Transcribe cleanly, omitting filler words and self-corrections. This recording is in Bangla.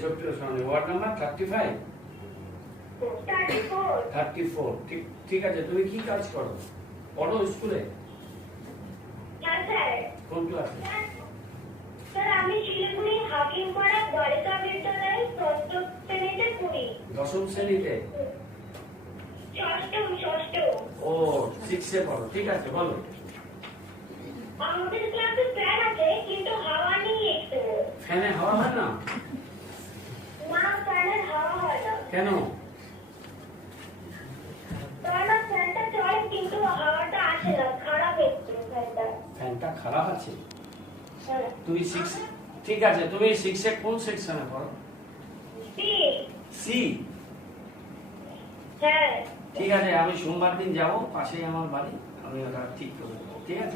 63 সরণি। Ward number 35? 34। ঠিক আছে, তুমি কি কাজ করো? পড়ো স্কুলে? কোন ক্লাসে? স্যার আমি শিলিগুড়ি হাকিমপাড়া বালিকা বিদ্যালয়ে ষষ্ঠ শ্রেণীতে পড়ি। দশম শ্রেণীতে? ষষ্ঠ। ও 6 এ পড়ো। ঠিক আছে, বলো। আমাদের ক্লাসে ফ্যান আছে কিন্তু হাওয়া নেই একটু। ফ্যানে হাওয়া হয় না? না, ফ্যানের হাওয়া হয় না। কেন? কারণ ফ্যানটা চলে কিন্তু হাওয়াটা আসে না, খারাপ একটু ফ্যানটা। ফ্যানটা খারাপ আছে? হ্যাঁ। তুমি 6, ঠিক আছে, তুমি 6 এ কোন সেকশনে পড়ো? সি। হ্যাঁ। ঠিক আছে, আমি সোমবার দিন যাব, পাশেই আমার বাড়ি, আমি ওটা ঠিক করে দেবো। ঠিক আছে।